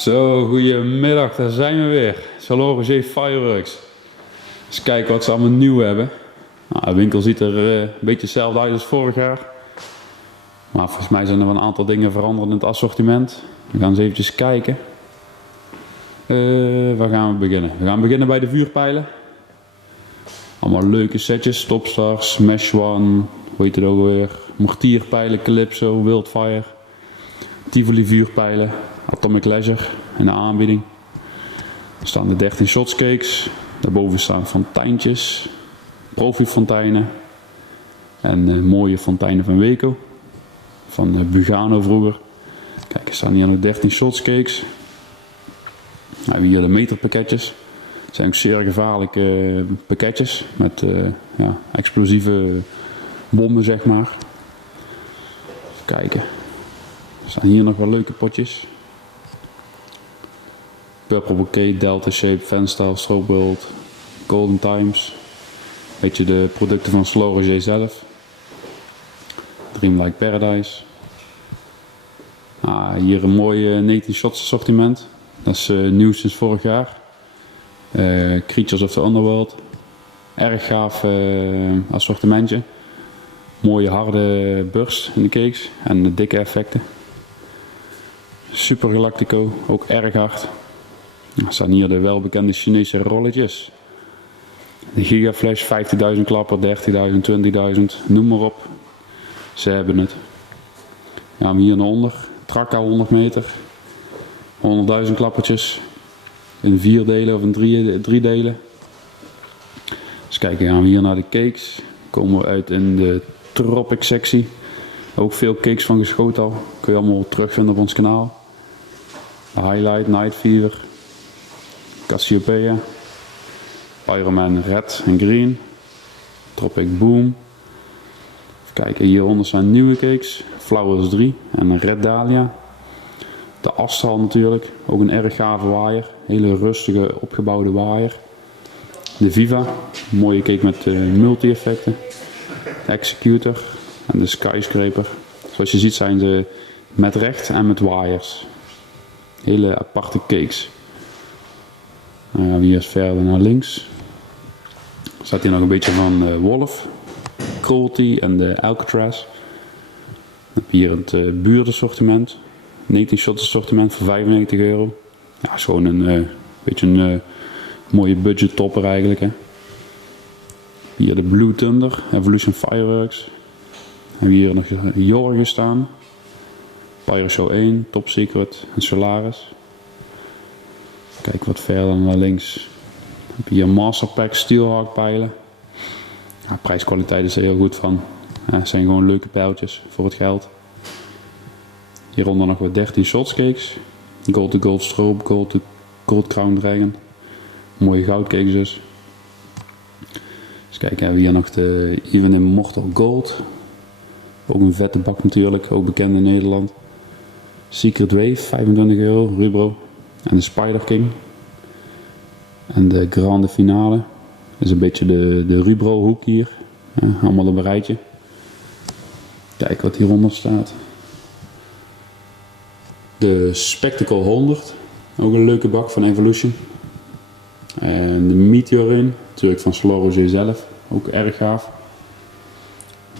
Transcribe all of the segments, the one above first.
Zo, goedemiddag, daar zijn we weer. Salon-Roger Fireworks. Eens kijken wat ze allemaal nieuw hebben. Nou, de winkel ziet er een beetje hetzelfde uit als vorig jaar. Maar volgens mij zijn er wel een aantal dingen veranderd in het assortiment. We gaan eens eventjes kijken. Waar gaan we beginnen? We gaan beginnen bij de vuurpijlen. Allemaal leuke setjes. Topstars, Mesh One, hoe heet het ook weer? Mortierpijlen, Calypso, Wildfire. Tivoli vuurpijlen, Atomic Leisure in de aanbieding. Er staan de 13 shots cakes. Daarboven staan fonteintjes, profifonteinen en mooie fonteinen van Weco. Van Bugano vroeger. Kijk, er staan hier nog 13 shots cakes. We hebben hier de meterpakketjes. Het zijn ook zeer gevaarlijke pakketjes met explosieve bommen, zeg maar. Even kijken. Er staan hier nog wel leuke potjes. Purple Bouquet, Delta Shape, Fanstyle, Strobe World, Golden Times. Beetje de producten van Salon-Roger zelf. Dreamlike Paradise. Hier een mooi 19 shots assortiment. Dat is nieuw sinds vorig jaar. Creatures of the Underworld. Erg gaaf assortimentje. Mooie harde burst in de cakes en de dikke effecten. Super Galactico, ook erg hard. Er staan hier de welbekende Chinese rolletjes. De Gigaflash, 50.000 klapper, 30.000, 20.000, noem maar op. Ze hebben het. Gaan we hier naar onder. Trakka 100 meter. 100.000 klappertjes. In 4 delen of in 3 delen. Dus kijken, gaan we hier naar de cakes. Komen we uit in de Tropic sectie. Ook veel cakes van geschoten al. Kun je allemaal terugvinden op ons kanaal. Highlight, Night Fever, Cassiopeia, Pyroman Red en Green, Tropic Boom. Even kijken, hieronder zijn nieuwe cakes, Flowers 3 en Red Dahlia. De Astral natuurlijk, ook een erg gave waaier, hele rustige opgebouwde waaier. De Viva, een mooie cake met multi-effecten. De Executor en de Skyscraper. Zoals je ziet zijn ze met recht en met waaiers. Hele aparte cakes. Dan gaan we hier verder naar links. Er staat hier nog een beetje van Wolf, Cruelty en de Alcatraz. Dan heb je hier het buurtassortiment. 19 shots assortiment voor €95. Ja, is gewoon een beetje een mooie budget topper eigenlijk. Hè. Hier de Blue Thunder, Evolution Fireworks. Dan hebben we hier nog Jorgen staan. Pyroshow 1, Top Secret en Solaris. Kijk wat verder naar links. Dan heb je hier Masterpack Steelhawk pijlen. Ja, prijskwaliteit is er heel goed van. Ja, het zijn gewoon leuke pijltjes voor het geld. Hieronder nog wat 13 shots cakes. Gold to Gold Strobe, Gold to Gold Crown Dragon. Mooie goudcakes dus. Dus kijk, hebben we hier nog de Even Immortal Gold. Ook een vette bak natuurlijk, ook bekend in Nederland. Secret Wave, €25, Rubro. En de Spider King. En de Grande Finale. Dat is een beetje de Rubro hoek hier. Ja, allemaal op een rijtje. Kijk wat hieronder staat. De Spectacle 100. Ook een leuke bak van Evolution. En de Meteorin, natuurlijk van Salon-Roger zelf. Ook erg gaaf.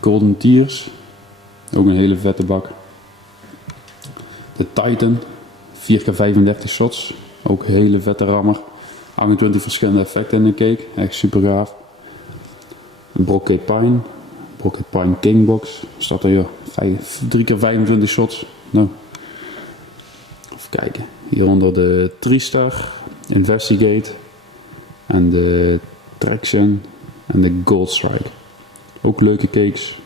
Golden Tears. Ook een hele vette bak. De Titan, 4x35 shots, ook een hele vette rammer. 28 verschillende effecten in de cake, echt super gaaf. Een Brocade Pine Kingbox, staat er hier 3x25 shots. Nou. Even kijken, hieronder de Tristar, Investigate en de Traction en de Gold Strike. Ook leuke cakes.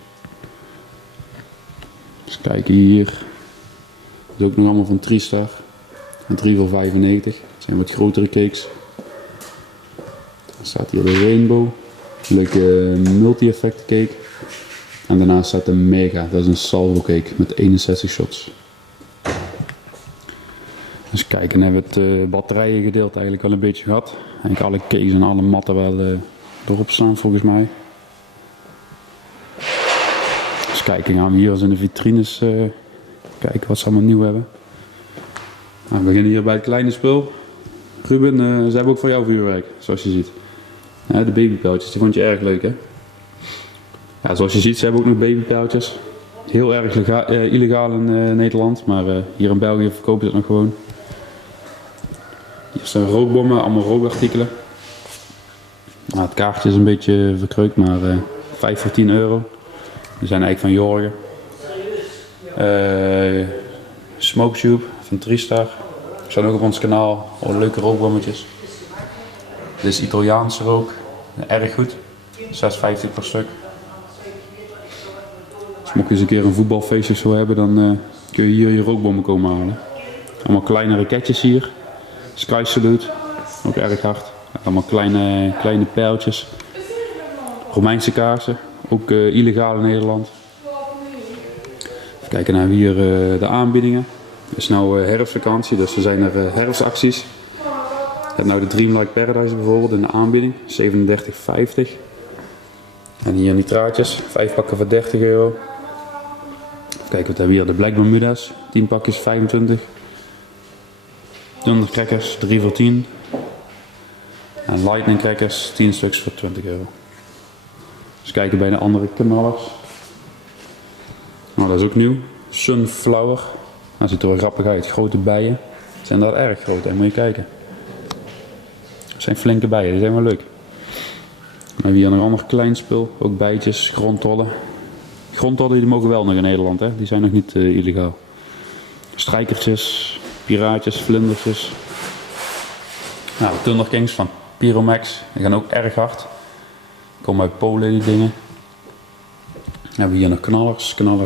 Eens kijken hier. Dat is ook nog allemaal van Tristar. En 3 voor €95. Dat zijn wat grotere cakes. Dan staat hier de Rainbow. Leuke multi-effect cake. En daarnaast staat de Mega. Dat is een salvo cake met 61 shots. Dus kijken, dan hebben we het batterijengedeelte eigenlijk wel een beetje gehad. Eigenlijk alle cakes en alle matten wel erop staan volgens mij. Dus kijken, gaan we hier eens in de vitrines kijken wat ze allemaal nieuw hebben. Nou, we beginnen hier bij het kleine spul. Ruben, ze hebben ook voor jou vuurwerk, zoals je ziet. Ja, de babypijltjes, die vond je erg leuk, hè? Ja, zoals je ziet, ze hebben ook nog babypijltjes. Heel erg illegaal in Nederland, maar hier in België verkopen ze het nog gewoon. Hier staan rookbommen, allemaal rookartikelen. Nou, het kaartje is een beetje verkreukt, maar 5 voor 10 euro. Die zijn eigenlijk van Jorgen. Smoketube van Tristar. Die staan ook op ons kanaal. Oh, leuke rookbommetjes. Dit is Italiaanse rook. Erg goed. 6,50 per stuk. Dus mocht je eens een keer een voetbalfeestje zo hebben, dan kun je hier je rookbommen komen halen. Allemaal kleine raketjes hier. Sky Salute. Ook erg hard. Allemaal kleine pijltjes. Romeinse kaarsen. Ook illegaal in Nederland. Even kijken naar hier de aanbiedingen. Het is nu herfstvakantie, dus er zijn er herfstacties. Je hebt nou de Dreamlike Paradise bijvoorbeeld in de aanbieding. 37,50. En hier nitraatjes. 5 pakken voor 30 euro. Even kijken wat hebben we hier. De Black Bermuda's. 10 pakjes 25. Thunder Crackers 3 voor 10. En Lightning Crackers 10 stuks voor 20 euro. Dus kijken bij de andere knallers. Nou, dat is ook nieuw. Sunflower. Dat ziet er wel grappig uit. Grote bijen. Zijn dat erg groot, hè? Moet je kijken. Dat zijn flinke bijen, die zijn wel leuk. Dan hebben we hier nog een ander klein spul. Ook bijtjes, grondtollen. Grondtollen die mogen wel nog in Nederland, hè? Die zijn nog niet illegaal. Strijkertjes, piraatjes, vlindertjes. Nou, de Thunder Kings van Pyromax. Die gaan ook erg hard. Komen uit Polen die dingen. Dan hebben we hier nog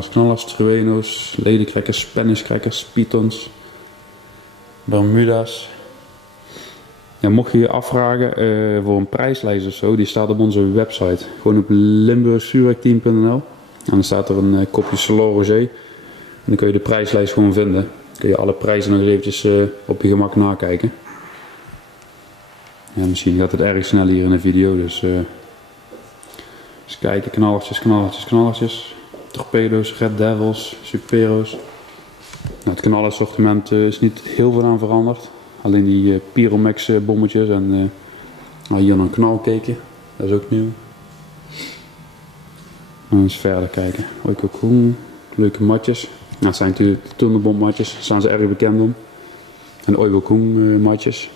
knallers, trueno's, ladycrackers, Spanish crackers, pitons, Bermuda's. Ja, mocht je je afvragen voor een prijslijst of zo, die staat op onze website. Gewoon op limburgvuurwerkteam.nl. En dan staat er een kopje Salon Rosé. En dan kun je de prijslijst gewoon vinden. Dan kun je alle prijzen nog eventjes op je gemak nakijken. Ja, misschien gaat het erg snel hier in de video, dus eens kijken. Knallertjes. Torpedo's, Red Devils, Supero's. Nou, het knallenassortiment is niet heel veel aan veranderd. Alleen die Pyromax bommetjes en hier nog een knalkeken. Dat is ook nieuw. En eens verder kijken. Oikokoen, leuke matjes. Nou, het zijn natuurlijk de Thunderbomb matjes, daar staan ze erg bekend om. En de Oikokoen matjes.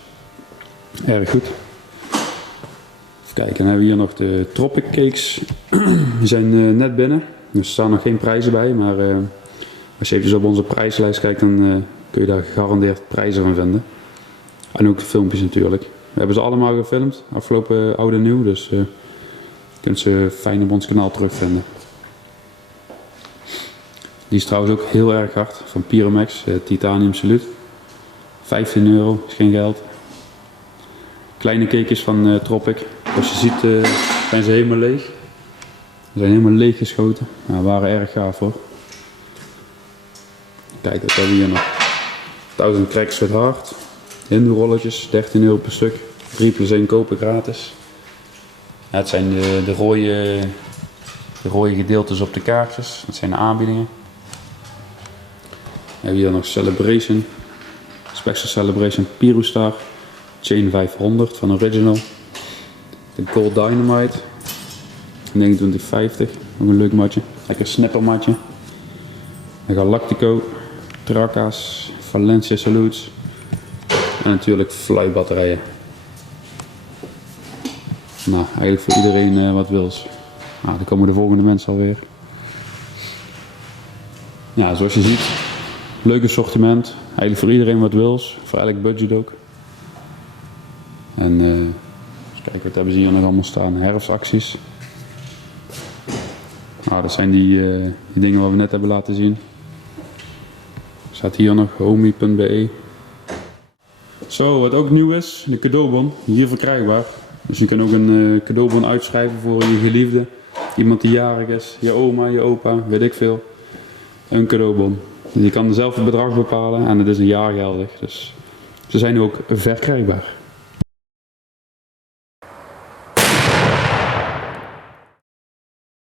Erg goed. Even kijken, dan hebben we hier nog de Tropic Cakes. Die zijn net binnen, dus er staan nog geen prijzen bij. Maar als je even op onze prijslijst kijkt, dan kun je daar gegarandeerd prijzen van vinden. En ook de filmpjes natuurlijk. We hebben ze allemaal gefilmd, afgelopen oud en nieuw, dus je kunt ze fijn op ons kanaal terugvinden. Die is trouwens ook heel erg hard, van Pyromax, Titanium Salute. 15 euro, is geen geld. Kleine cakejes van Tropic. Als je ziet zijn ze helemaal leeg. Ze zijn helemaal leeg geschoten. Nou, waren erg gaaf hoor. Kijk, dat hebben we hier nog. 1000 crackers with hard. Hindoe rolletjes, 13 euro per stuk. 3 plus 1 kopen gratis. Ja, het zijn de rode gedeeltes op de kaartjes. Dat zijn de aanbiedingen. We hebben hier nog Celebration. Special Celebration Pyrostar. Chain 500 van Original. De Gold Dynamite. 29,50. Ook een leuk matje. Lekker snappermatje. De Galactico. Tracas. Valencia Salutes. En natuurlijk fluitbatterijen. Nou, eigenlijk voor iedereen wat wils. Nou, dan komen de volgende mensen alweer. Ja, zoals je ziet. Leuk assortiment. Eigenlijk voor iedereen wat wils. Voor elk budget ook. En eens kijken, wat hebben ze hier nog allemaal staan. Herfstacties. Nou, dat zijn die dingen wat we net hebben laten zien. Er staat hier nog homie.be. Zo, wat ook nieuw is, de cadeaubon. Hier verkrijgbaar. Dus je kan ook een cadeaubon uitschrijven voor je geliefde. Iemand die jarig is. Je oma, je opa, weet ik veel. Een cadeaubon. Dus je kan zelf het bedrag bepalen en het is een jaar geldig. Dus ze zijn ook verkrijgbaar.